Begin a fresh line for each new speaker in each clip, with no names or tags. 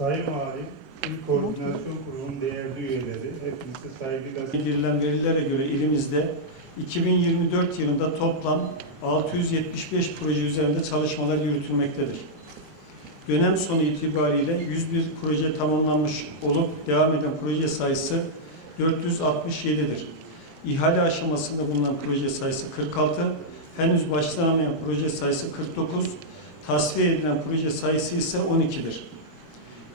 Sayın Valim, İl Koordinasyon Kurulu'nun değerli üyeleri, hepinize saygıyla
Bildirilen verilere göre ilimizde 2024 yılında toplam 675 proje üzerinde çalışmalar yürütülmektedir. Dönem sonu itibariyle 101 proje tamamlanmış olup devam eden proje sayısı 467'dir. İhale aşamasında bulunan proje sayısı 46, henüz başlanamayan proje sayısı 49, tasfiye edilen proje sayısı ise 12'dir.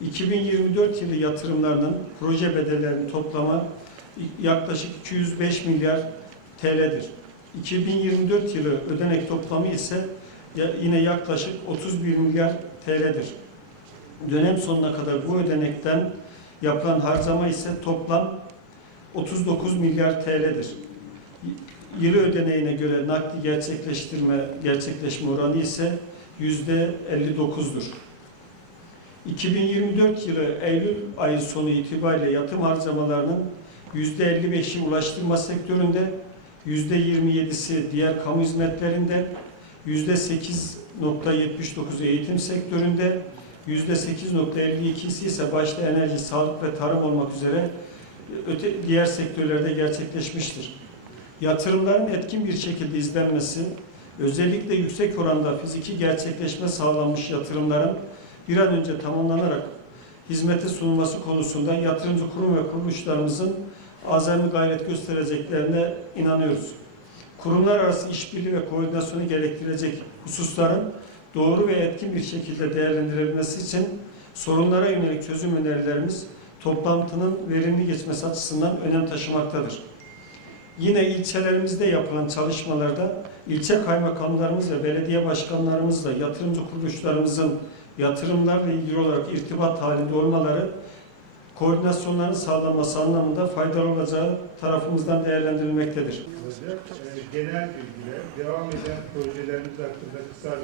2024 yılı yatırımlarının proje bedellerinin toplamı yaklaşık 205 milyar TL'dir. 2024 yılı ödenek toplamı ise yine yaklaşık 31 milyar TL'dir. Dönem sonuna kadar bu ödenekten yapılan harcama ise toplam 39 milyar TL'dir. Yılı ödeneğine göre nakdi gerçekleştirme gerçekleşme oranı ise %59'dur. 2024 yılı Eylül ayı sonu itibariyle yatırım harcamalarının %55'i ulaştırma sektöründe, %27'si diğer kamu hizmetlerinde, %8.79 eğitim sektöründe, %8.52'si ise başta enerji, sağlık ve tarım olmak üzere öte, diğer sektörlerde gerçekleşmiştir. Yatırımların etkin bir şekilde izlenmesi, özellikle yüksek oranda fiziki gerçekleşme sağlanmış yatırımların bir an önce tamamlanarak hizmete sunulması konusunda yatırımcı kurum ve kuruluşlarımızın azami gayret göstereceklerine inanıyoruz. Kurumlar arası işbirliği ve koordinasyonu gerektirecek hususların doğru ve etkin bir şekilde değerlendirilmesi için sorunlara yönelik çözüm önerilerimiz toplantının verimli geçmesi açısından önem taşımaktadır. Yine ilçelerimizde yapılan çalışmalarda ilçe kaymakamlarımız ve belediye başkanlarımızla yatırımcı kuruluşlarımızın yatırımlarla ilgili olarak irtibat halinde olmaları koordinasyonların sağlanması anlamında faydalı olacağı tarafımızdan değerlendirilmektedir.
Genel bilgiler, devam eden projelerimiz hakkında kısa